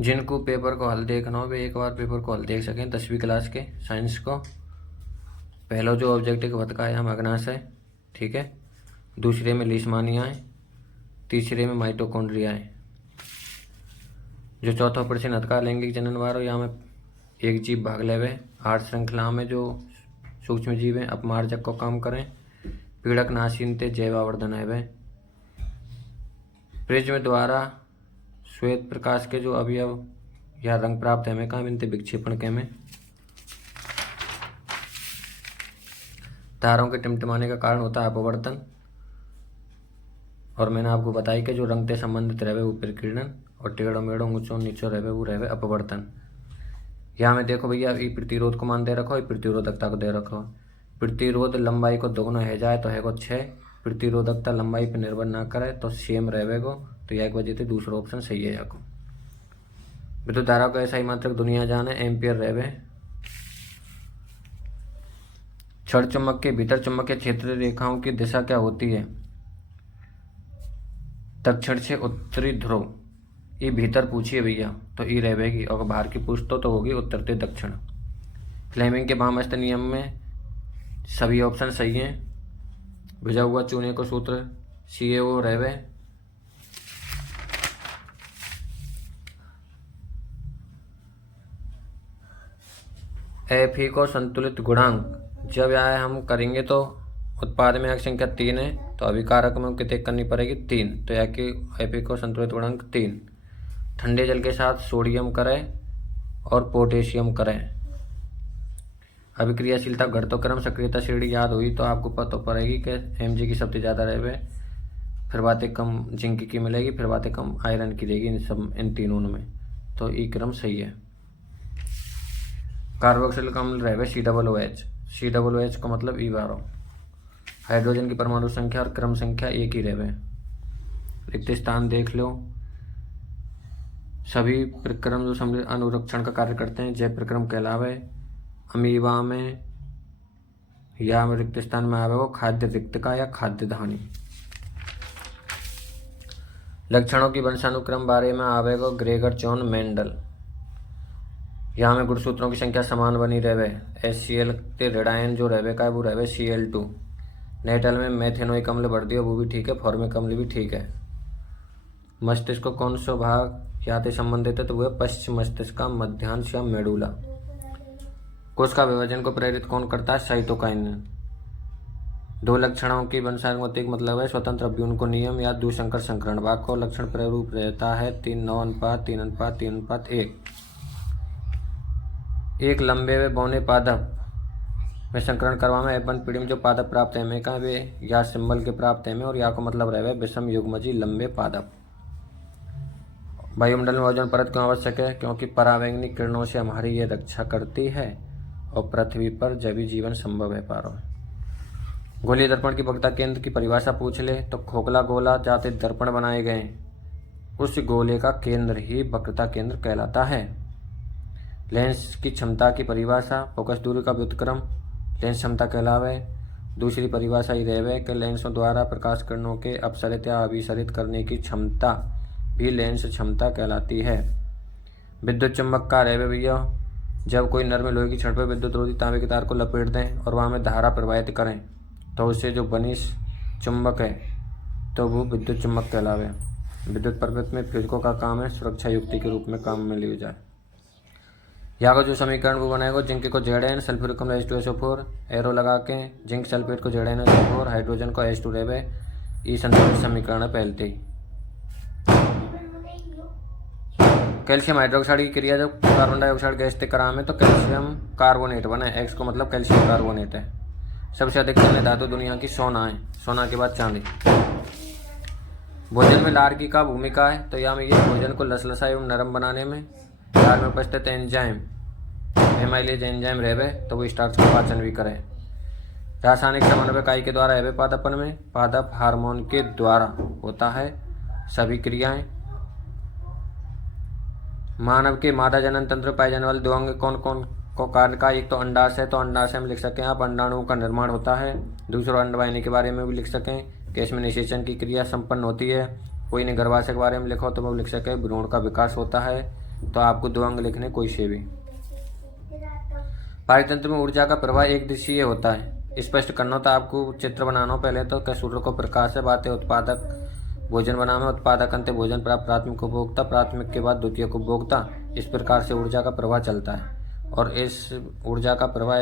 जिनको पेपर को हल देखना हो वे एक बार पेपर को हल देख सकें 10वीं क्लास के साइंस को। पहला जो ऑब्जेक्टिव बताया हम अग्नाशय है, ठीक है। दूसरे में लीशमानिया है, तीसरे में माइटोकॉन्ड्रिया है। जो चौथा प्रश्न हतका लैंगिक जनन वारो यहाँ में एक जीव भाग लेवे। 8 श्रृंखला में जो सूक्ष्म जीव हैं अपमार्जक को काम करें। पीड़क नाशीनते जैवावर्धन है वे। प्रिज्म द्वारा श्वेत प्रकाश के जो अवयव या रंग प्राप्त है में काम इनते विक्षेपण के में। तारों के टिमटिमाने का कारण होता है अपवर्तन। और मैंने आपको बताया कि जो रंग से संबंधित रहे वो प्रकीर्णन और टेढ़ो मेढ़ो ऊंचो नीचो रहे वो रहे अपवर्तन। यहाँ में देखो भैया ये प्रतिरोध को मान दे रखो, ये प्रतिरोधकता को दे रखो। प्रतिरोध लंबाई को दोगुना है जाए तो है को 6। प्रतिरोधकता लंबाई पर निर्भर ना करे तो सेम रहेगो, तो यह एक वजह से दूसरा ऑप्शन सही है। यहाँ विद्युत धारा को ऐसा ही मात्रक दुनिया जाने एम्पियर रहे। क्षण चुंबक के भीतर चुंबकीय क्षेत्र रेखाओं की दिशा क्या होती है? दक्षिण से उत्तरी ध्रुव। ये भीतर पूछिए भैया तो ये रहेगी, और बाहर की पूछ तो होगी उत्तर से दक्षिण। फ्लेमिंग के भामस्त नियम में सभी ऑप्शन सही हैं। बुझा हुआ चूने को सूत्र CaO रहे। Fe को संतुलित गुणांक जब यह हम करेंगे तो उत्पाद में एक संख्या 3 है, तो अभिकारक में कितने करनी पड़ेगी 3, तो यह कि Fe को संतुलित गुणांक 3। ठंडे जल के साथ सोडियम करें और पोटेशियम करें। अभिक्रियाशीलता घटतोक्रम सक्रियता श्रेणी याद हुई तो आपको पता पड़ेगी कि Mg की सबसे ज़्यादा रहे, फिर बातें कम जिंक की मिलेगी, फिर बातें कम आयरन की रहेगी इन तीनों में, तो ई क्रम सही है। कार्बोक्सिलिक अम्ल रहे COOH। COOH का मतलब E12। हाइड्रोजन की परमाणु संख्या और क्रम संख्या एक ही रहे। रिक्त स्थान देख लो। सभी प्रक्रम जो अनुरक्षण का कार्य करते हैं जय प्रक्रम कहलावे। अमीबा में या रिक्त स्थान में आवे वो खाद्य रिक्तका या खाद्य धानी। लक्षणों की वंशानुक्रम बारे में आवेगो ग्रेगर जॉन मेंडल। यहाँ में गुणसूत्रों की संख्या समान बनी रहे। HCl के ऋणायन जो रहे का है वो रहे Cl2। नेटल में मेथेनोइक अम्ल बढ़ दियो वो भी ठीक है, फॉर्मिक अम्ल भी ठीक है। मस्तिष्क को कौन सा भाग या से संबंधित है तो वह पश्चिम मस्तिष्क का मध्यांश या मेडुला। कोश का विभाजन को प्रेरित कौन करता है? साइटोकाइनिन। दो लक्षणों की वंशानुगतिक मतलब है स्वतंत्र अभ्यून को नियम या द्विसंकर संकरण। भाग को लक्षण प्रारूप रहता है 3:9:3:3:1। एक लंबे व बौने पादप में संकरण करवा में F1 पीढ़ी में जो पादप प्राप्त है में का वे या सिंबल के प्राप्त है में, और या को मतलब रहे विषम युग्मजी लंबे पादप। वायुमंडल में ओजोन परत क्यों आवश्यक है? क्योंकि परावैंगनिक किरणों से हमारी ये रक्षा करती है और पृथ्वी पर जैवी जीवन संभव है पारो। गोलीय दर्पण की वक्रता केंद्र की परिभाषा पूछ ले तो खोखला गोला जाते दर्पण बनाए गए उस गोले का केंद्र ही वक्रता केंद्र कहलाता है। लेंस की क्षमता की परिभाषा फोकस दूरी का व्युत्क्रम लेंस क्षमता कहलावे। दूसरी परिभाषा ही रहे कि लेंसों द्वारा प्रकाश किरणों के अपसरित या अभिसरित करने की क्षमता भी लेंस क्षमता कहलाती है। विद्युत चुंबक का रहे भैया जब कोई नरम लोहे की छड़ पर विद्युत रोधी तांबे के तार को लपेट दें और वहाँ में धारा प्रवाहित करें तो उससे जो बनी चुंबक है तो वो विद्युत चुंबक कहलावे। विद्युत प्रवृत्ति में फ्यूजकों का काम है सुरक्षा युक्ति के रूप में काम में लिया जाए। यहाँ का जो समीकरण वो बनाएगा जिंक को Zn सल्फ्यूरिक अम्ल H2SO4 एरो लगा के जिंक सल्फेट को ZnSO4 हाइड्रोजन को H2 रहे। ये संतुलित समीकरण है पहलते ही। कैल्शियम हाइड्रोक्साइड की क्रिया जब कार्बन डाइऑक्साइड गैस से करा में तो कैल्शियम कार्बोनेट बने। X को मतलब कैल्शियम कार्बोनेट है। सबसे अधिक चलने धातु दुनिया की सोना है, सोना के बाद चांदी। भोजन में लार की का भूमिका है तो यहाँ में ये भोजन को लसलसा एवं नरम बनाने में लार में उपस्थित एंजाइम एमाइलेज एंजाइम रहे तो वो स्टार्च का पाचन भी करें। रासायनिक समन्वय इकाई के द्वारा रहे पादपन में पादप हार्मोन के द्वारा होता है सभी क्रियाएं। मानव के मादा जनन तंत्र पाए जाने वाले दो अंग कौन कौन को कार्य का? एक तो अंडाशय, तो अंडाशय में लिख सकें आप अंडाणुओं का निर्माण होता है। दूसरा अंडवाहिनी के बारे में भी लिख सकें कि इसमें निषेचन की क्रिया संपन्न होती है। कोई ने गर्भाशय के बारे में लिखा हो तो वो लिख सके भ्रूण का विकास होता है। तो आपको 2 अंक लिखने कोई से भी। पारितंत्र में ऊर्जा का प्रवाह एक दिशीय होता है। स्पष्ट करना हो तो आपको चित्र बनाना हो पहले तो। सूर्य को प्रकाश है, बातें उत्पादक भोजन बनाना, उत्पादक अंत भोजन प्राप्त प्राथमिक उपभोक्ता, प्राथमिक के बाद द्वितीयक उपभोक्ता। इस प्रकार से ऊर्जा का प्रवाह चलता है और इस ऊर्जा का प्रवाह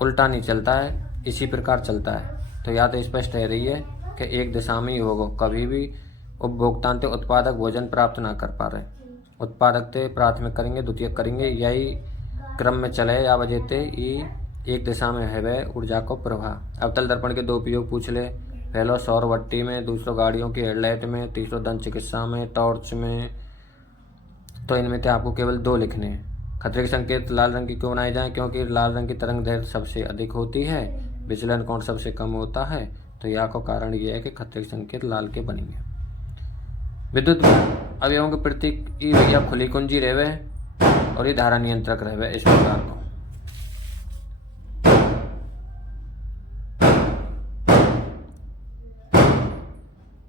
उल्टा नहीं चलता है, इसी प्रकार चलता है। तो या तो स्पष्ट है रही है कि एक दिशा में ही होगा, कभी भी उपभोक्तांत उत्पादक भोजन प्राप्त ना कर पा रहे। उत्पादक ते प्राथमिक करेंगे, द्वितीयक करेंगे, यही क्रम में चले या वजहते एक दिशा में है वह ऊर्जा को प्रवाह। अवतल दर्पण के 2 उपयोग पूछ ले। पहला सौर भट्टी में, दूसरा गाड़ियों की हेडलाइट में, तीसरा दंत चिकित्सा में, टॉर्च में। तो इनमें से आपको केवल 2 लिखने हैं। खतरे के संकेत लाल रंग की क्यों बनाए जाएं? क्योंकि लाल रंग की तरंग दैर्घ्य सबसे अधिक होती है, विचलन कोण सबसे कम होता है। तो यहाँ का कारण यह है कि खतरे के संकेत लाल के बनेंगे। विद्युत अवयवों के प्रतीक भैया खुली कुंजी रहवे और ये धारा नियंत्रक रहवे इस प्रकार को।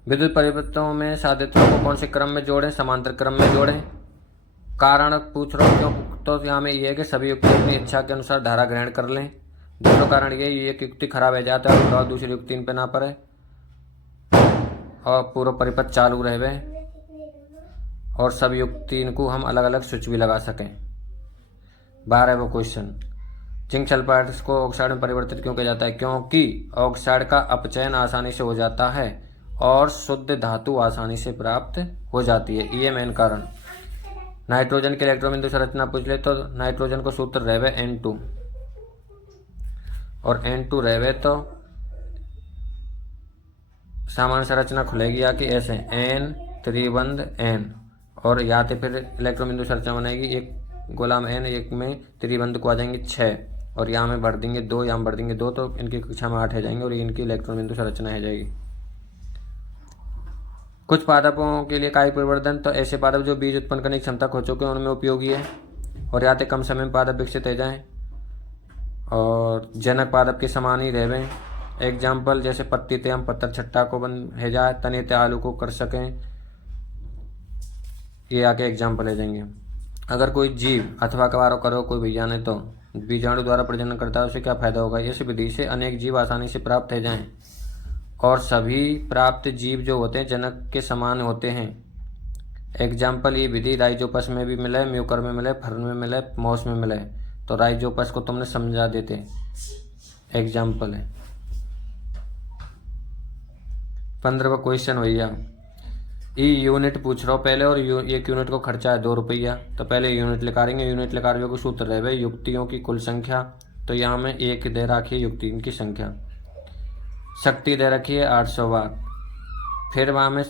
विद्युत परिवर्तनों में साधित्रों को कौन से क्रम में जोड़ें? समांतर क्रम में जोड़ें। कारण पूछ रहा हूँ क्यों? तो यहाँ में ये है कि सभी युक्ति अपनी इच्छा के अनुसार धारा ग्रहण कर लें। दूसरा कारण ये एक युक्ति खराब हो जाता है और दूसरी युक्ति इन पे ना पड़े और पूरा परिपथ चालू रहे और सब युक्ति इनको हम अलग अलग स्विच भी लगा सकें। 12वां क्वेश्चन, जिंक सल्फाइड को ऑक्साइड में परिवर्तित क्यों किया जाता है? क्योंकि ऑक्साइड का अपचयन आसानी से हो जाता है और शुद्ध धातु आसानी से प्राप्त हो जाती है, ये मेन कारण। नाइट्रोजन के इलेक्ट्रोबिंदु संरचना पूछ ले तो नाइट्रोजन को सूत्र रहवे N2 और N2 रहवे तो सामान्य संरचना खुलेगी या कि ऐसे N त्रिबंध N और या तो फिर इलेक्ट्रोबिंदु संरचना बनेगी एक गोला में N, एक में त्रिबंध को आ जाएंगे 6 और यहाँ में भर देंगे 2, यहाँ में भर देंगे 2, तो इनकी कक्षा में 8 हो जाएंगे और इनकी इलेक्ट्रोबिंदु संरचना हो जाएगी। कुछ पादपों के लिए कायिक परिवर्धन, तो ऐसे पादप जो बीज उत्पन्न करने की क्षमता खो चुके हैं उनमें उपयोगी है और या तो कम समय में पादप विकसित हो जाएं और जनक पादप के समान ही रहे। एग्जाम्पल जैसे पत्ती ते हम पत्थर छट्टा को बन है जाए, तने ते आलू को कर सकें, ये आके एग्जाम्पल ले जाएंगे। अगर कोई जीव अथवा कवारो करो कोई विज्ञान है तो बीजाणु द्वारा प्रजनन करता है, उसे क्या फायदा होगा? इस विधि से अनेक जीव आसानी से प्राप्त हो जाएं और सभी प्राप्त जीव जो होते हैं जनक के समान होते हैं। एग्जाम्पल ये विधि राइजोपस में भी मिले, म्यूकर में मिले, फर्न में मिले, मॉस में मिले, तो राइजोपस को तुमने समझा देते एग्जाम्पल है। 15वां क्वेश्चन भैया, यूनिट पूछ रहा हूँ पहले और एक यूनिट को खर्चा है 2 रुपया, तो पहले यूनिट लिखाएंगे। यूनिट लिखाने को सूत्र रहे युक्तियों की कुल संख्या, तो यहाँ में 1 दे रखी है युक्ति इनकी संख्या। शक्ति दे रखी है 800 वाट, फिर वहाँ में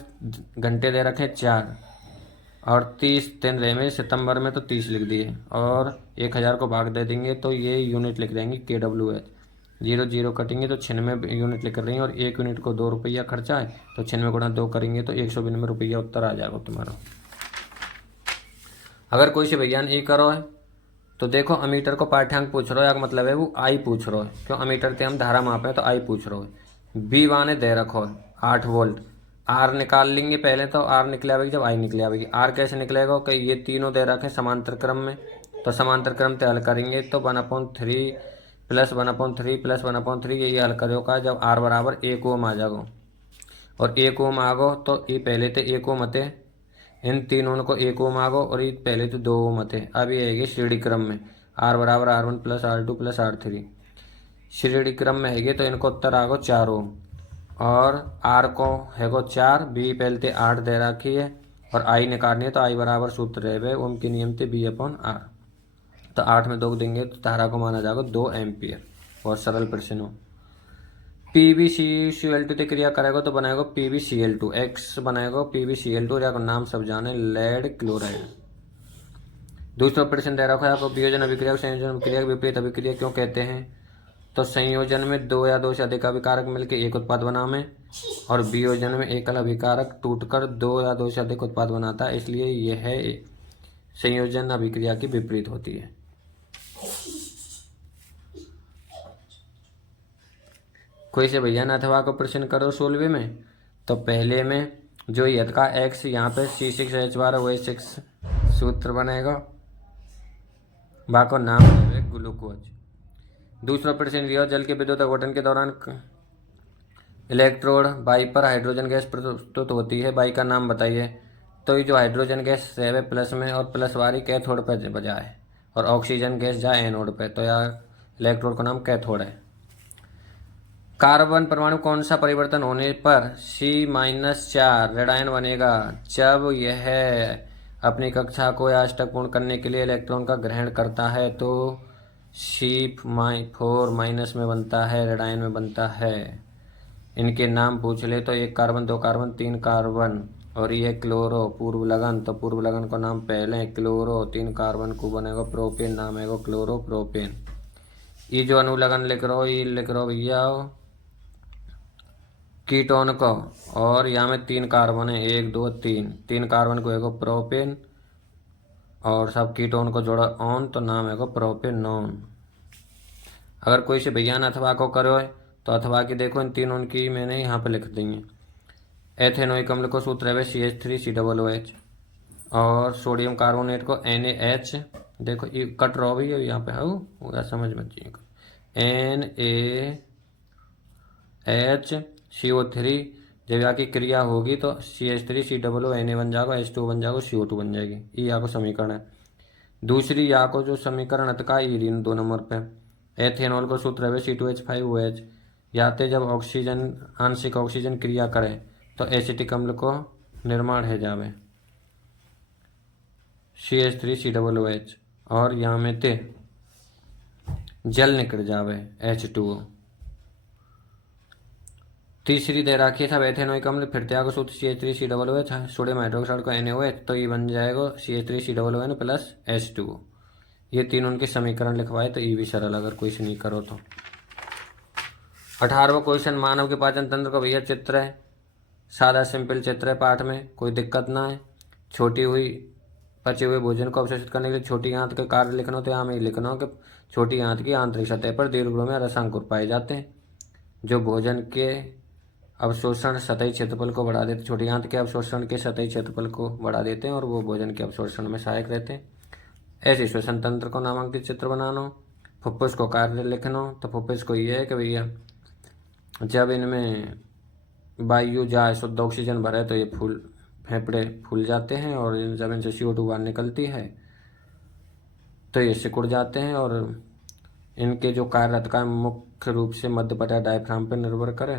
घंटे दे रखे 4 और 30 दिन रहे में सितंबर में तो 30 लिख दिए और 1000 को भाग दे देंगे तो ये यूनिट लिख देंगे KWH। 0 0 कटेंगे तो 96 यूनिट लिख रही हैं और 1 यूनिट को 2 रुपया खर्चा है, तो 96 गुणा 2 करेंगे तो 192 रुपया उत्तर आ जाएगा तुम्हारा। अगर कोई से भैया ये करो है तो देखो अमीटर को पाठ्यांक पूछ रहा है, या मतलब है वो आई पूछ रहा है, क्यों अमीटर से हम धारा मापे तो आई पूछ रहा है। बी वाने दे रखो है 8 वोल्ट, आर निकाल लेंगे पहले, तो आर निकले आवेगी जब आई निकले आवेगी। आर कैसे निकलेगा कि ये तीनों दे रखे समांतर क्रम में, तो समांतर क्रम से हल करेंगे तो 1/3 प्लस 1/3 प्लस 1/3 ये हल करोगा जब आर बराबर 1 ओम आ जाएगा और 1 ओम आगो तो ये पहले तो 1 ओम थे, इन तीनों को 1 ओम आगो और ये पहले तो 2 ओम थे। अब ये है श्रेणी क्रम में आर बराबर R1 plus R2 plus R3 श्रेणी क्रम में है तो इनको उत्तर आगो 4 ओम और आर को हैगो 4, बी पहले ते 8 दे रखी है और आई निकालनी है तो आई बराबर सूत्र रहे ओम के नियम से B/R, तो 8 में 2 देंगे तो धारा को माना जाएगा 2 एम्पियर। बहुत सरल प्रश्न हो। PbCl2 से क्रिया करेगा तो बनाएगा PbCl2, X बनाएगा PbCl2 या नाम सब जाने लेड क्लोराइड। दूसरा प्रश्न दे रखा है आपको, वियोजन अभिक्रिया को संयोजन अभिक्रिया के विपरीत अभिक्रिया क्यों कहते हैं? तो संयोजन में 2 या 2 से अधिक अभिकारक मिलकर एक उत्पाद बनावे और वियोजन में एकल अभिकारक टूटकर 2 या 2 से अधिक उत्पाद बनाता है, इसलिए यह संयोजन अभिक्रिया की विपरीत होती है। कोई से भैया अथवा को प्रश्न करो 16वें में, तो पहले में जो ये का एक्स यहाँ पे C6H12OH6 सूत्र बनेगा, बाको नाम है ग्लूकोज। दूसरा प्रश्न दिया, जल के विद्युत अपघटन के दौरान इलेक्ट्रोड बाई पर हाइड्रोजन गैस प्रस्तुत होती है, बाई का नाम बताइए। तो ये जो हाइड्रोजन गैस है प्लस में और प्लस वाली कैथोड पर बजाए और ऑक्सीजन गैस जाए एनोड पे, तो यार इलेक्ट्रोड का नाम कैथोड है। कार्बन परमाणु कौन सा परिवर्तन होने पर C-4 रेडायन बनेगा? जब यह अपनी कक्षा को या अष्टक पूर्ण करने के लिए इलेक्ट्रॉन का ग्रहण करता है तो C4- में बनता है, रेडायन में बनता है। इनके नाम पूछ ले तो 1 कार्बन 2 कार्बन 3 कार्बन और ये क्लोरो पूर्व लगन, तो पूर्व लगन का नाम पहले क्लोरो, 3 कार्बन को बनेगा प्रोपेन, नाम है वो क्लोरो प्रोपेन। ये जो अनुलगन लिख रहा हो ये लिख रहा हो भैया कीटोन को, और यहाँ में 3 कार्बन है 1 2 3 कार्बन को है प्रोपेन और सब कीटोन को जोड़ा ऑन, तो नाम है को प्रोपेनॉन। अगर कोई से भैया अथवा को करो तो अथवा की देखो इन तीनों की मैंने यहाँ पे लिख दी है। एथेनोइक अम्ल को सूत्र है CH3COOH और सोडियम कार्बोनेट को NaH, देखो ये कट रहा भी है यहाँ पे, हाँ समझ में चाहिए NaHCO3, जब यहाँ की क्रिया होगी तो CH3COONA बन जाएगा, H2 बन जाएगा, CO2 बन जाएगी। ये यहाँ को समीकरण है। दूसरी यहाँ को जो समीकरण का ये 2 नंबर पे एथेनॉल को सूत्र है C2H5OH, याते जब ऑक्सीजन आंशिक ऑक्सीजन क्रिया करे तो एसिटिक अम्ल को निर्माण है जावे CH3COOH और यहाँ में ते जल निकल जावे H2O। तीसरी दे रखी है सब एथेनोइक अम्ल, फिर त्याग सूत्र CH3COOH, सोडियम हाइड्रोक्साइड को NaOH, तो ये बन जाएगा CH3COON प्लस H2O। ये तीन उनके समीकरण लिखवाए, तो ये भी सरल अगर कोई से नहीं करो तो। 18वां क्वेश्चन, मानव के पाचन तंत्र का भैया चित्र है, सादा सिंपल चित्र है, पाठ में कोई दिक्कत ना है। छोटी हुई पचे हुए भोजन को अवशोषित करने के लिए छोटी आंत के कार्य लिखना, तो यहाँ में लिखना कि छोटी आंत की आंतरिक सतह पर दीर्घ में रसांकुर पाए जाते हैं जो भोजन के अवशोषण सतही क्षेत्रफल को बढ़ा देते, छोटी आंत के अवशोषण के सतही क्षेत्रफल को बढ़ा देते हैं और वो भोजन के अवशोषण में सहायक रहते हैं। ऐसे श्वसन तंत्र को नामांकित चित्र बनाना। फुफ्फुस को कार्य लिखना, तो फुफ्फुस को ये है कि भैया जब इनमें वायु जाए शुद्ध ऑक्सीजन भरे तो ये फेफड़े फूल जाते हैं और जब इनसे CO2 बाहर निकलती है तो ये सिकुड़ जाते हैं और इनके जो कार्यरत का मुख्य रूप से मध्य पटा डायफ्राम पर निर्भर करे।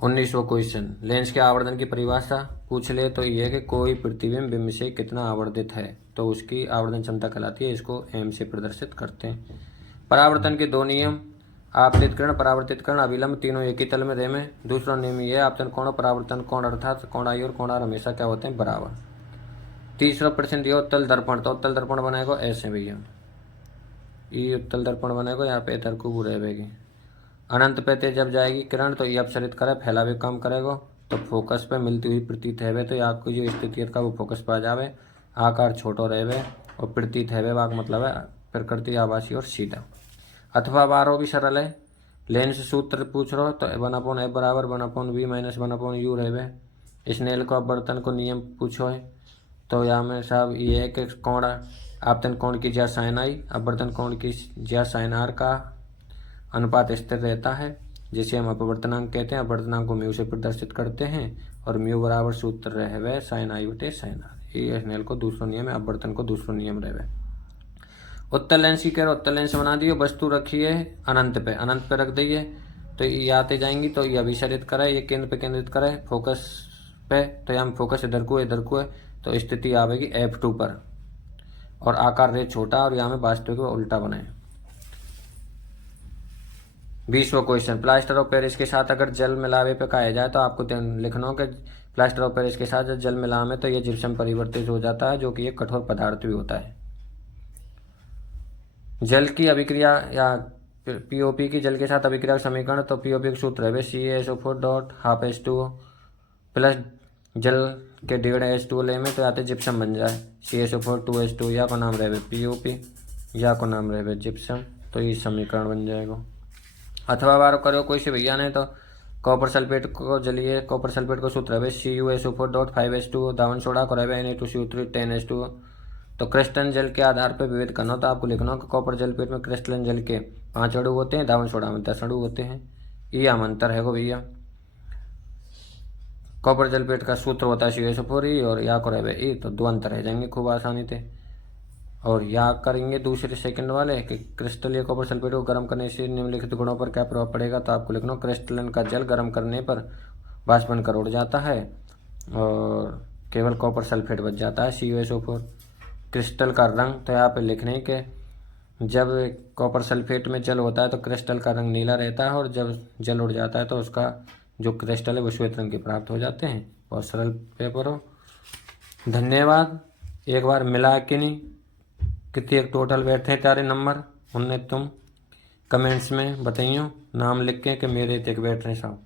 19वां क्वेश्चन, लेंस के आवर्धन की परिभाषा पूछ ले तो ये है कि कोई प्रतिबिंब बिंब से कितना आवर्धित है, तो उसकी आवर्धन क्षमता कहलाती है, इसको m से प्रदर्शित करते हैं। परावर्तन के 2 नियम, आपतितकरण परावर्तितकरण अभिलंब, तीनों एक ही तल में रहे में। दूसरा नियम ये आपतन कोण परावर्तन कोण अर्थात कोण आई और कोण आर हमेशा क्या होते हैं बराबर। तीसरा प्रश्न दिया उत्तल दर्पण, तो उत्तल दर्पण बनेगा ऐसे भैया, ये उत्तल दर्पण बनेगा, यहाँ पे इधर को रहेगी। अनंत पे ते जब जाएगी किरण तो ये अपसरित करे फैलावे काम करेगा, तो फोकस पे मिलती हुई प्रतीत है तो आपको जो स्थिति का वो फोकस पे आ जावे, आकार छोटो रहे और प्रतीत है वाक मतलब है प्रकृति आवासी और सीधा। अथवा बारो भी सरल है, लेंस सूत्र पूछ रहे हो तो 1/f बराबर 1/v माइनस 1/u रहे। स्नेल को अपवर्तन को नियम पूछो है तो यहाँ में साहब ये है कि कोण आपतन कोण की ज्या साइन आई अपवर्तन कोण की ज्या साइन आर का अनुपात स्थिर रहता है, जिसे हम अपवर्तनांक कहते हैं। अपवर्तनांक को म्यू से प्रदर्शित करते हैं और म्यू बराबर सूत्र रहे वह साइन आई बटे साइन आर। ये स्नेल को दूसरा नियम है, अपवर्तन को दूसरा नियम रहे। उत्तल लेंस की कह रहे उत्तल लेंस बना दिए, वस्तु रखी है अनंत पे रख दीजिए तो ये आते जाएंगी, तो ये अभिसरित करे, ये केंद्र पे केंद्रित करे फोकस पे, तो यहाँ फोकस इधर को है तो स्थिति आवेगी F2 पर और आकार रहे छोटा और यहाँ में वास्तविक उल्टा बने। 20वां क्वेश्चन, प्लास्टर ऑफ पेरिस के साथ अगर जल मिलावे पे कहा जाए तो आपको लिखना हो कि प्लास्टर ऑफ पेरिस के साथ जब जल मिलावे तो ये जिप्सम परिवर्तित हो जाता है, जो कि एक कठोर पदार्थ भी होता है। जल की अभिक्रिया या POP की जल के साथ अभिक्रिया का समीकरण, तो POP का सूत्र है CaSO4 dot half H2O plus जल के 1.5 H2O ले में तो आते जिप्सम बन जाए CaSO4 2H2, या को नाम रहे POP या को नाम रहे जिप्सम, तो ये समीकरण बन जाएगा। अथवा बार करो कोई से भैया ने तो कॉपर सल्फेट को जलीय कॉपर सल्फेट को सूत्र है CuSO4.5H2 दावन सोडा को Na2CO3 10H2। तो क्रिस्टलन जल के आधार पर विविध करना हो तो आपको लिखना हो कि कॉपर जलपेट में क्रिस्टलन जल के 5 अणु होते हैं, दावन सोडा में 10 अणु होते हैं। ये अंतर है भैया। कॉपर जलपेट का सूत्र होता है CuSO4 और या को रहे तो 2 अंतर रह जाएंगे खूब आसानी से। और या करेंगे दूसरे सेकंड वाले कि क्रिस्टलीय कॉपर सल्फेट को गर्म करने से निम्नलिखित गुणों पर क्या प्रभाव पड़ेगा। तो आपको लिखना क्रिस्टलन का जल गर्म करने पर वाष्पन कर उड़ जाता है और केवल कॉपर सल्फेट बच जाता है CuSO4। क्रिस्टल का रंग तो यहाँ पे लिखने के जब कॉपर सल्फेट में जल होता है तो क्रिस्टल का रंग नीला रहता है और जब जल उड़ जाता है तो उसका जो क्रिस्टल है वो श्वेत रंग के प्राप्त हो जाते हैं। बहुत सरल पेपर हो। धन्यवाद। एक बार मिला कि नहीं, कितने टोटल बैठे तारे नंबर, उनने तुम कमेंट्स में बताइयो, नाम लिख के कि मेरे तक बैठ रहे साहब।